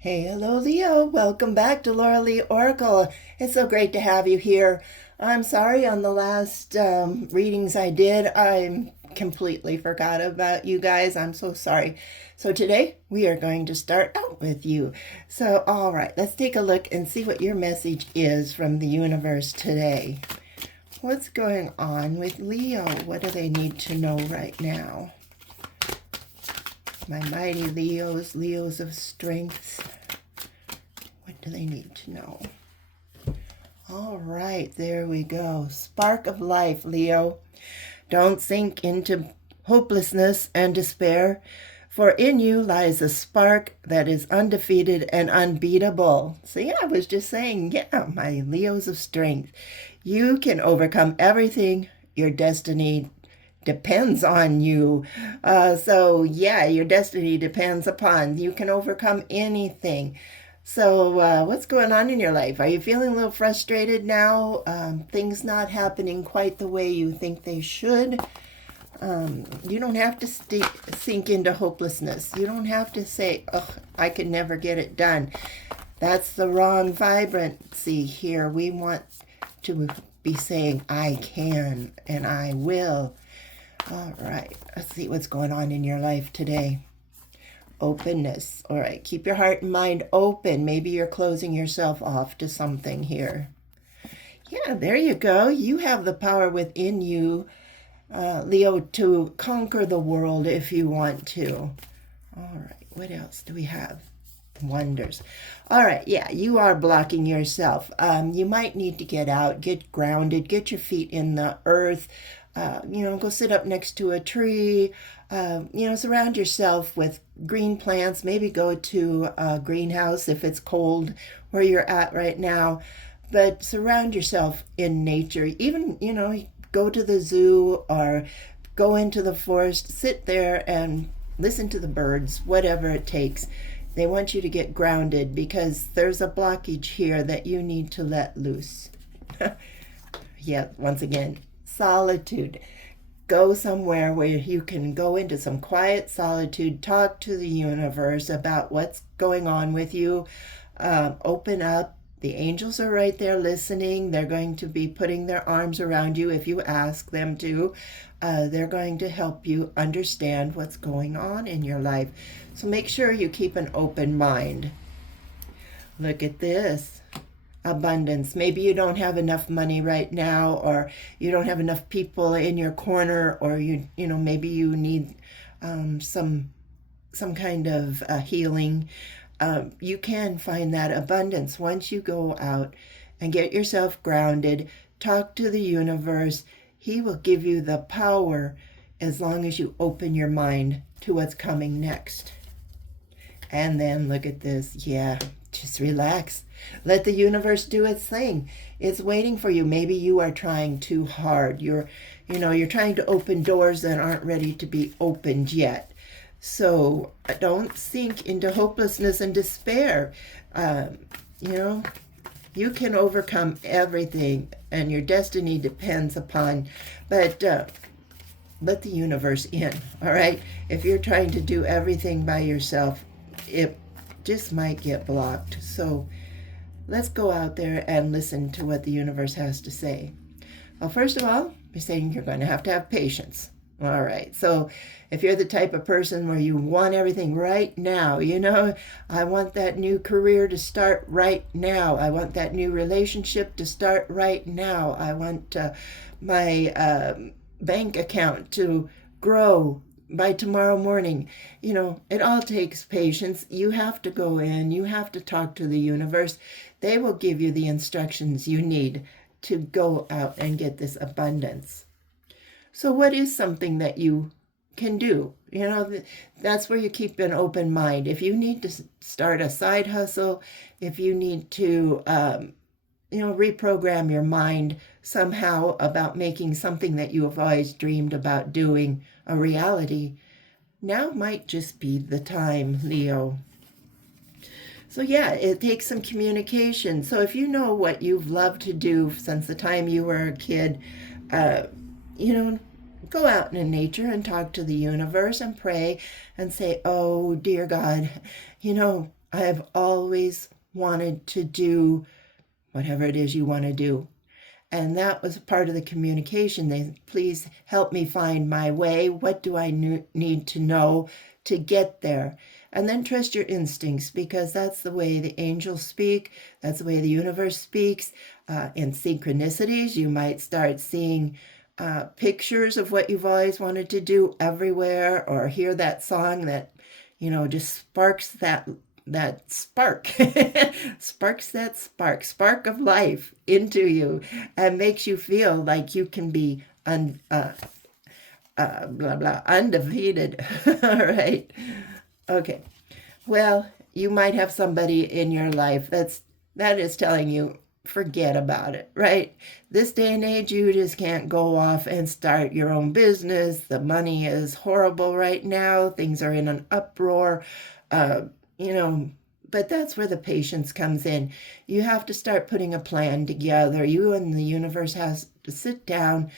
Hey, hello, Leo. Welcome back to Laura Lee Oracle. It's so great to have you here. I'm sorry on the last readings I did, I completely forgot about you guys. I'm so sorry. So today we are going to start out with you. So, all right, let's take a look and see what your message is from the universe today. What's going on with Leo? What do they need to know right now? My mighty Leos, Leos of strength. What do they need to know? All right, there we go. Spark of life, Leo. Don't sink into hopelessness and despair, for in you lies a spark that is undefeated and unbeatable. See, I was just saying, yeah, my Leos of strength. You can overcome everything. Your destiny depends on you. So, your destiny depends upon you can overcome anything. So, what's going on in your life? Are you feeling a little frustrated now? Things not happening quite the way you think they should? You don't have to sink into hopelessness. You don't have to say, oh, I could never get it done. That's the wrong vibrancy here. We want to be saying, I can and I will. All right, let's see what's going on in your life today. Openness. All right, keep your heart and mind open. Maybe you're closing yourself off to something here. Yeah, there you go. You have the power within you, Leo, to conquer the world if you want to. All right, what else do we have? Wonders. All right, yeah, you are blocking yourself. You might need to get out, get grounded, get your feet in the earth. Go sit up next to a tree. Surround yourself with green plants. Maybe go to a greenhouse if it's cold where you're at right now. But surround yourself in nature. Even, go to the zoo or go into the forest, sit there and listen to the birds, whatever it takes. They want you to get grounded because there's a blockage here that you need to let loose. Yeah, once again, solitude. Go somewhere where you can go into some quiet solitude, talk to the universe about what's going on with you, open up. The angels are right there listening. They're going to be putting their arms around you if you ask them to. They're going to help you understand what's going on in your life. So make sure you keep an open mind. Look at this. Abundance. Maybe you don't have enough money right now, or you don't have enough people in your corner, or maybe you need some kind of healing. You can find that abundance once you go out and get yourself grounded, talk to the universe. He will give you the power as long as you open your mind to what's coming next. And then look at this. Yeah, just relax. Let the universe do its thing. It's waiting for you. Maybe you are trying too hard. You're trying to open doors that aren't ready to be opened yet. So don't sink into hopelessness and despair. You can overcome everything, and your destiny depends upon, but let the universe in, all right? If you're trying to do everything by yourself, it just might get blocked. So let's go out there and listen to what the universe has to say. Well, first of all, you're saying you're going to have patience. All right. So if you're the type of person where you want everything right now, I want that new career to start right now. I want that new relationship to start right now. I want my bank account to grow by tomorrow morning. It all takes patience. You have to go in. You have to talk to the universe. They will give you the instructions you need to go out and get this abundance. So what is something that you can do? That's where you keep an open mind. If you need to start a side hustle, if you need to, reprogram your mind somehow about making something that you have always dreamed about doing a reality, now might just be the time, Leo. So yeah, it takes some communication. So if you know what you've loved to do since the time you were a kid, go out in nature and talk to the universe and pray and say, oh, dear God, I have always wanted to do whatever it is you want to do. And that was part of the communication. They please help me find my way. What do I need to know to get there? And then trust your instincts, because that's the way the angels speak. That's the way the universe speaks. In synchronicities, you might start seeing pictures of what you've always wanted to do everywhere, or hear that song that, just sparks that spark, spark of life into you, and makes you feel like you can be blah blah undefeated. All right. Okay. Well, you might have somebody in your life that is telling you forget about it, right? This day and age, you just can't go off and start your own business. The money is horrible right now. Things are in an uproar. But that's where the patience comes in. You have to start putting a plan together. You and the universe has to sit down,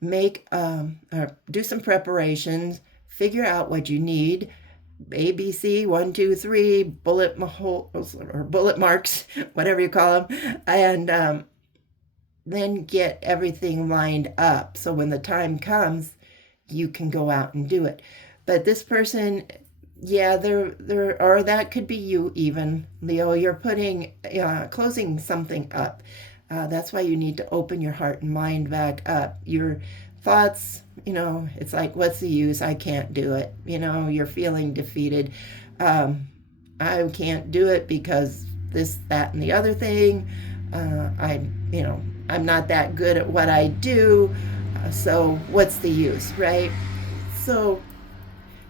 make or do some preparations, figure out what you need. ABC 1, 2, 3 bullet holes or bullet marks, whatever you call them, and then get everything lined up so when the time comes, you can go out and do it. But this person, yeah, there, or that could be you even, Leo. You're closing something up. That's why you need to open your heart and mind back up. Your thoughts, it's like, what's the use? I can't do it. You're feeling defeated. I can't do it because this, that, and the other thing. I'm not that good at what I do. So what's the use, right? So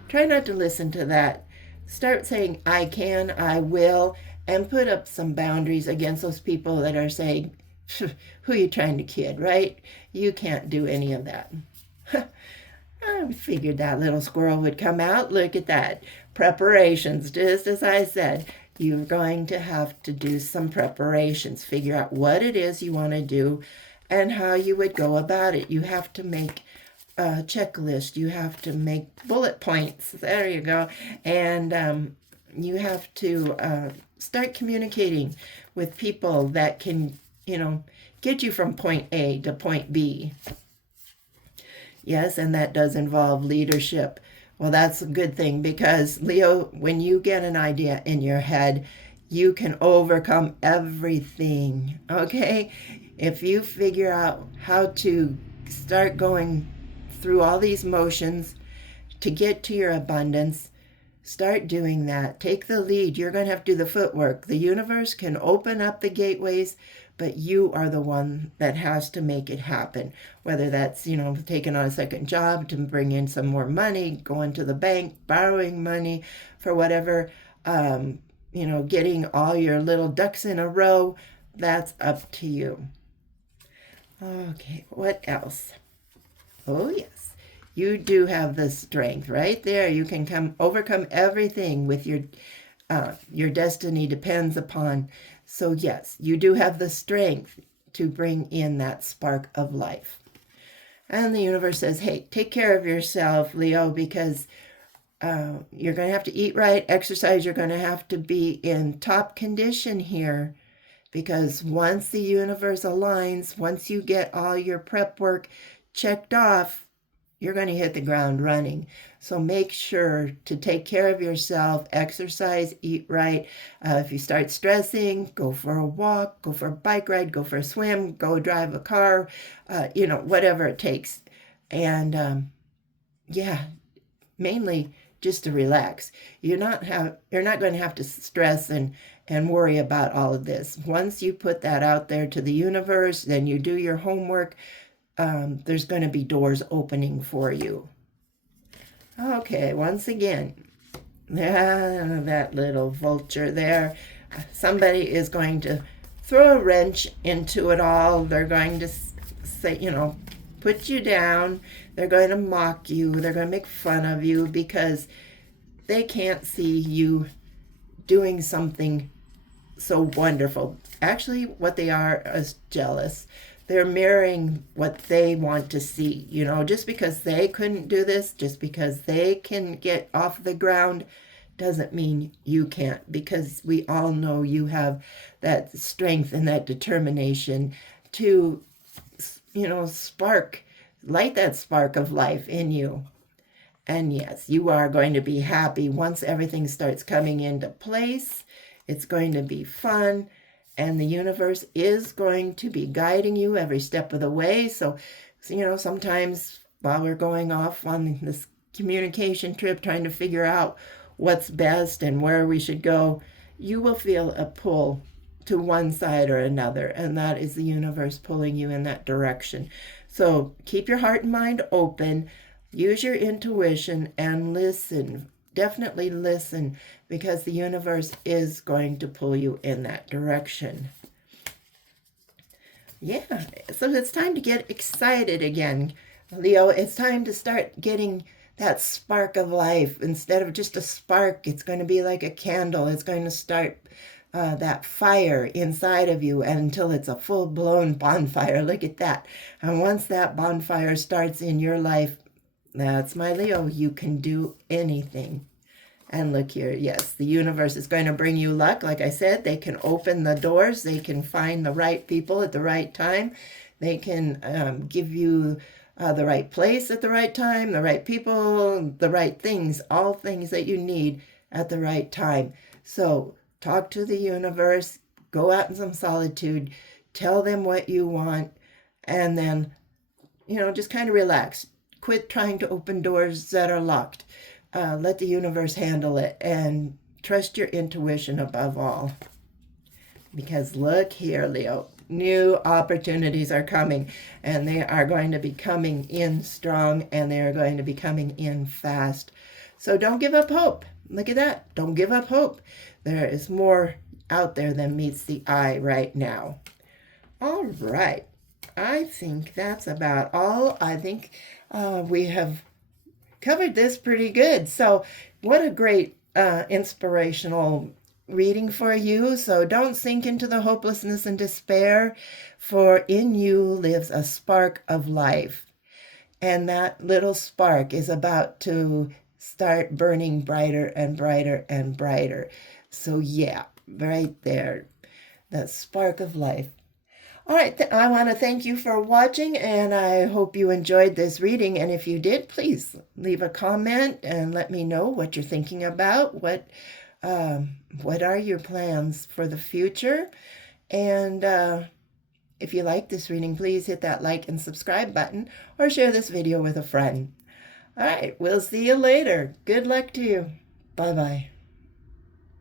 try not to listen to that. Start saying, I can, I will, and put up some boundaries against those people that are saying, who are you trying to kid, right? You can't do any of that. I figured that little squirrel would come out. Look at that. Preparations, just as I said. You're going to have to do some preparations. Figure out what it is you want to do and how you would go about it. You have to make a checklist. You have to make bullet points. There you go. And you have to start communicating with people that can, get you from point A to point B. Yes, and that does involve leadership. Well, that's a good thing, because Leo, when you get an idea in your head, you can overcome everything, okay? If you figure out how to start going through all these motions to get to your abundance, start doing that. Take the lead. You're going to have to do the footwork. The universe can open up the gateways, but you are the one that has to make it happen. Whether that's, taking on a second job to bring in some more money, going to the bank, borrowing money for whatever, getting all your little ducks in a row, that's up to you. Okay, what else? Oh, yes. You do have the strength right there. You can overcome everything with your destiny depends upon. So yes, you do have the strength to bring in that spark of life. And the universe says, hey, take care of yourself, Leo, because you're going to have to eat right, exercise. You're going to have to be in top condition here, because once the universe aligns, once you get all your prep work checked off, you're going to hit the ground running. So make sure to take care of yourself, exercise, eat right. If you start stressing, go for a walk, go for a bike ride, go for a swim, go drive a car, whatever it takes. And mainly just to relax. You're not going to have to stress and worry about all of this. Once you put that out there to the universe, then you do your homework, there's going to be doors opening for you. Okay, once again, that little vulture there. Somebody is going to throw a wrench into it all. They're going to say, put you down. They're going to mock you. They're going to make fun of you because they can't see you doing something so wonderful. Actually, what they are is jealous. They're mirroring what they want to see. Just because they couldn't do this, just because they can get off the ground, doesn't mean you can't, because we all know you have that strength and that determination to, light that spark of life in you. And yes, you are going to be happy once everything starts coming into place. It's going to be fun, and the universe is going to be guiding you every step of the way. So sometimes while we're going off on this communication trip, trying to figure out what's best and where we should go, you will feel a pull to one side or another, and that is the universe pulling you in that direction. So keep your heart and mind open, use your intuition, and listen. Definitely listen, because the universe is going to pull you in that direction. Yeah, so it's time to get excited again, Leo. It's time to start getting that spark of life. Instead of just a spark, it's going to be like a candle. It's going to start that fire inside of you until it's a full-blown bonfire. Look at that. And once that bonfire starts in your life, that's my Leo, you can do anything. And look here, yes, the universe is going to bring you luck. Like I said, they can open the doors. They can find the right people at the right time. They can give you the right place at the right time, the right people, the right things, all things that you need at the right time. So talk to the universe, go out in some solitude, tell them what you want, and then, just kind of relax. Quit trying to open doors that are locked. Let the universe handle it, and trust your intuition above all. Because look here, Leo, new opportunities are coming, and they are going to be coming in strong, and they are going to be coming in fast. So don't give up hope. Look at that. Don't give up hope. There is more out there than meets the eye right now. All right. I think that's about all. I think we have covered this pretty good. So what a great inspirational reading for you. So don't sink into the hopelessness and despair, for in you lives a spark of life. And that little spark is about to start burning brighter and brighter and brighter. So yeah, right there, that spark of life. All right, I want to thank you for watching, and I hope you enjoyed this reading. And if you did, please leave a comment and let me know what you're thinking about. What are your plans for the future? And if you like this reading, please hit that like and subscribe button, or share this video with a friend. All right, we'll see you later. Good luck to you. Bye-bye.